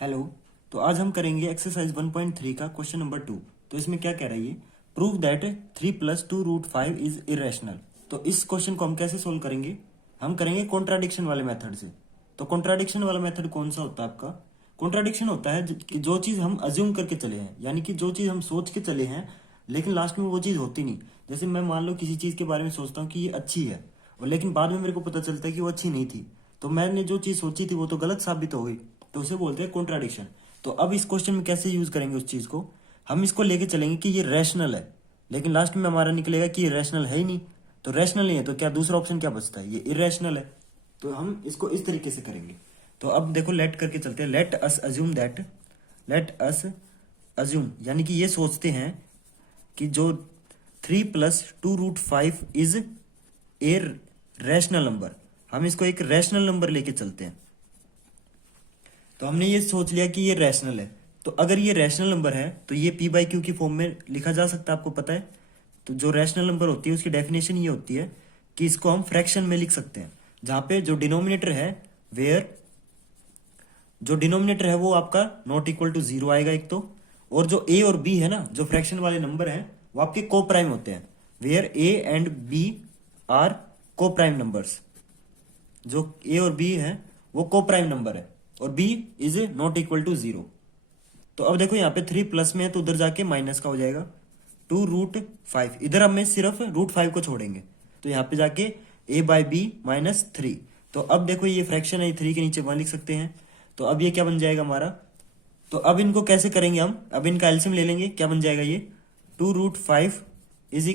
Hello. तो आज हम करेंगे एक्सरसाइज 1.3 का क्वेश्चन नंबर 2। तो इसमें क्या कह रहा है ये, प्रूव दैट 3 + 2√5 इज इरेशनल। तो इस क्वेश्चन को हम कैसे सोल्व करेंगे, हम करेंगे कॉन्ट्राडिक्शन वाले मेथड से। तो कॉन्ट्राडिक्शन वाला मेथड कौन सा होता है आपका, कॉन्ट्राडिक्शन होता है कि जो चीज़ हम अज्यूम करके चले हैं, यानी कि जो चीज़ हम सोच के चले हैं लेकिन लास्ट में वो चीज़ होती नहीं। जैसे मैं मान लो किसी चीज़ के बारे में सोचता हूँ कि ये अच्छी है, और लेकिन बाद में मेरे को पता चलता है कि वो अच्छी नहीं थी, तो मैंने जो चीज़ सोची थी वो तो गलत साबित हो गई। तो उसे बोलते हैं कॉन्ट्राडिक्शन। तो अब इस क्वेश्चन में कैसे यूज करेंगे उस चीज को, हम इसको लेके चलेंगे कि ये रैशनल है, लेकिन लास्ट में हमारा निकलेगा कि ये रैशनल है ही नहीं। तो रैशनल नहीं है तो क्या दूसरा ऑप्शन क्या बचता है, ये इरेशनल है। तो हम इसको इस तरीके से करेंगे। तो अब देखो लेट करके चलते हैं, लेट अस अज्यूम यानी कि ये सोचते हैं कि जो 3 + 2√5 इज ए रैशनल नंबर, हम इसको एक रैशनल नंबर लेके चलते हैं। तो हमने ये सोच लिया कि ये रैशनल है। तो अगर ये रैशनल नंबर है तो ये p/q की फॉर्म में लिखा जा सकता है, आपको पता है। तो जो रैशनल नंबर होती है उसकी डेफिनेशन ये होती है कि इसको हम फ्रैक्शन में लिख सकते हैं, जहां पे जो डिनोमिनेटर है वो आपका नॉट इक्वल टू 0 आएगा एक तो, और जो a और b है ना, जो फ्रैक्शन वाले नंबर है वो आपके को प्राइम होते हैं, where a and b are coprime numbers. जो a और b है वो को प्राइम नंबर है और b is not equal to 0। तो अब देखो यहाँ पे 3 प्लस में है तो उधर जाके माइनस का हो जाएगा 2√5। इधर हम सिर्फ √5 को छोड़ेंगे, तो यहाँ पे जाके a/b -3। तो अब देखो ये फ्रैक्शन है, 3 के नीचे 1 लिख सकते हैं। तो अब ये क्या बन जाएगा हमारा, तो अब इनको कैसे करेंगे हम, अब इनका एलसीएम ले लेंगे। क्या बन जाएगा ये 2√5 इज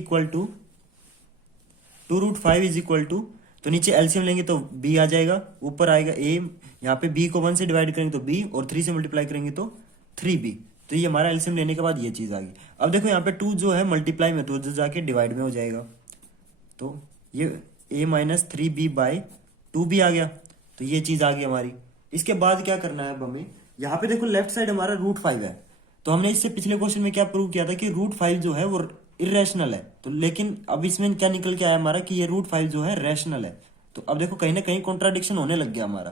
इक्वल टू तो नीचे एलसीएम लेंगे तो b आ जाएगा, ऊपर आएगा a, यहाँ पे b को 1 से डिवाइड करेंगे तो b, और 3 से मल्टीप्लाई करेंगे तो 3b। तो ये हमारा एलसीएम लेने के बाद ये चीज आ गई। अब देखो यहाँ पे 2 जो है मल्टीप्लाई में, तो जाके डिवाइड में हो जाएगा। तो ये a -3b/2b आ गया। तो ये चीज आ गई हमारी। इसके बाद क्या करना है अब हमें, यहाँ पे देखो लेफ्ट साइड हमारा √5 है। तो हमने इससे पिछले क्वेश्चन में क्या प्रूव किया था कि √5 जो है वो इरेशनल है। तो लेकिन अब इसमें क्या निकल के आया हमारा कि ये √5 जो है रैशनल है। तो अब देखो कहीं ना कहीं कॉन्ट्राडिक्शन होने लग गया हमारा।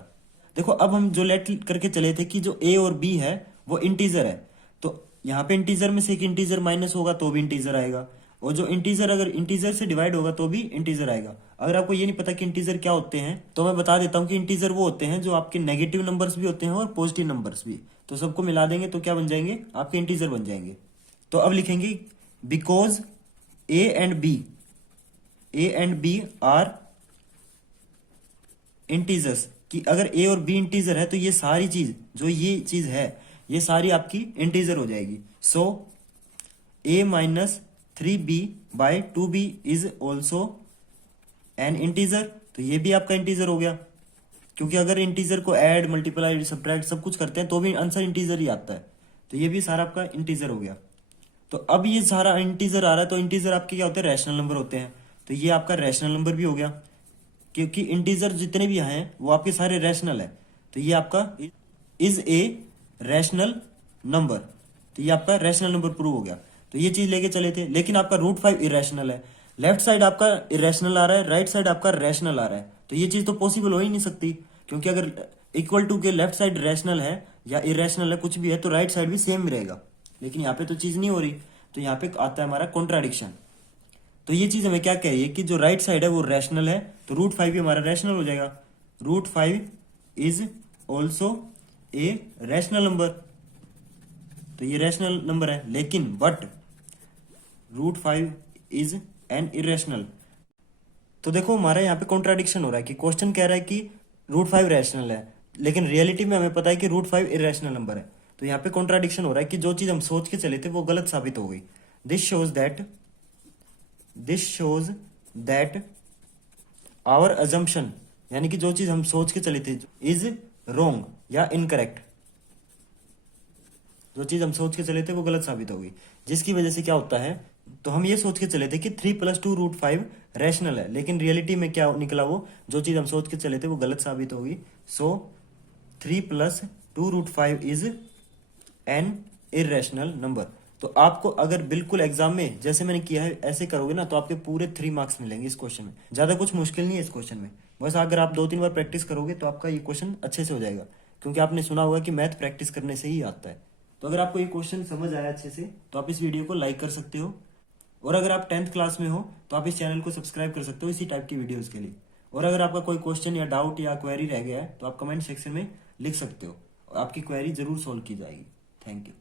देखो अब हम जो लेट करके चले थे कि जो a और b है वो इंटीजर है, तो यहाँ पे इंटीजर में से एक इंटीजर माइनस होगा तो भी इंटीजर आएगा, और जो इंटीजर अगर इंटीजर से डिवाइड होगा तो भी इंटीजर आएगा। अगर आपको ये नहीं पता कि इंटीजर क्या होते हैं तो मैं बता देता हूँ कि इंटीजर वो होते हैं जो आपके नेगेटिव नंबर्स भी होते हैं और पॉजिटिव नंबर्स भी। तो सबको मिला देंगे तो क्या बन जाएंगे, आपके इंटीजर बन जाएंगे। तो अब लिखेंगे because a and b are integers, कि अगर a और b इंटीजर है तो ये सारी चीज जो ये चीज है ये सारी आपकी इंटीजर हो जाएगी। सो a -3b/2b is also an integer. तो ये भी आपका इंटीजर हो गया, क्योंकि अगर इंटीजर को ऐड मल्टीप्लाई सब्ट्रैक्ट सब कुछ करते हैं तो भी आंसर इंटीजर ही आता है। तो ये भी सारा आपका इंटीजर हो गया। तो अब ये सारा इंटीजर आ रहा है, तो इंटीजर आपके क्या होते हैं, रैशनल नंबर होते हैं। तो ये आपका रैशनल नंबर भी हो गया, क्योंकि इंटीजर जितने भी हैं वो आपके सारे रैशनल है। तो ये आपका इज ए रैशनल नंबर, तो ये आपका रैशनल नंबर प्रूव हो गया। तो ये चीज लेके चले थे, लेकिन आपका √5 इरेशनल है। लेफ्ट साइड आपका इरेशनल आ रहा है, राइट साइड आपका रैशनल आ रहा है। तो ये चीज तो पॉसिबल हो ही नहीं सकती, क्योंकि अगर इक्वल टू के लेफ्ट साइड रैशनल है या इरेशनल है कुछ भी है तो राइट साइड भी सेम रहेगा, लेकिन यहाँ पे तो चीज नहीं हो रही। तो यहाँ पे आता है हमारा कॉन्ट्राडिक्शन। तो ये चीज हमें क्या कह रही है कि जो राइट साइड है वो रैशनल है, तो √5 भी हमारा रैशनल हो जाएगा। √5 is also a rational number, तो ये रैशनल नंबर है, लेकिन बट √5 इज एन इरेशनल। तो देखो हमारा यहाँ पे कॉन्ट्राडिक्शन हो रहा है कि क्वेश्चन कह रहा है कि √5 रैशनल है, लेकिन रियलिटी में हमें पता है कि √5 इरेशनल नंबर है। तो यहाँ पे कॉन्ट्राडिक्शन हो रहा है कि जो चीज हम सोच के चले थे वो गलत साबित हो गई। This shows that our assumption, यानी कि जो चीज हम सोच के चले थे इज रोंग या इनकरेक्ट, जो चीज हम सोच के चले थे वो गलत साबित हो गई। जिसकी वजह से क्या होता है, तो हम ये सोच के चले थे कि 3 + 2√5 रैशनल है, लेकिन रियलिटी में क्या निकला, वो जो चीज हम सोच के चले थे वो गलत साबित होगी। सो 3 + 2√5 इज एन इरेशनल नंबर। तो आपको अगर बिल्कुल एग्जाम में जैसे मैंने किया है ऐसे करोगे ना तो आपके पूरे 3 मार्क्स मिलेंगे इस क्वेश्चन में। ज्यादा कुछ मुश्किल नहीं है इस क्वेश्चन में, बस अगर आप 2-3 बार प्रैक्टिस करोगे तो आपका ये क्वेश्चन अच्छे से हो जाएगा। क्योंकि आपने सुना होगा कि मैथ प्रैक्टिस करने से ही आता है। तो अगर आपको ये क्वेश्चन समझ आया अच्छे से तो आप इस वीडियो को लाइक कर सकते हो, और अगर आप 10th क्लास में हो तो आप इस चैनल को सब्सक्राइब कर सकते हो इसी टाइप की वीडियोस के लिए। और अगर आपका कोई क्वेश्चन या डाउट या क्वेरी रह गया है तो आप कमेंट सेक्शन में लिख सकते हो, और आपकी क्वेरी जरूर सॉल्व की जाएगी। Thank you.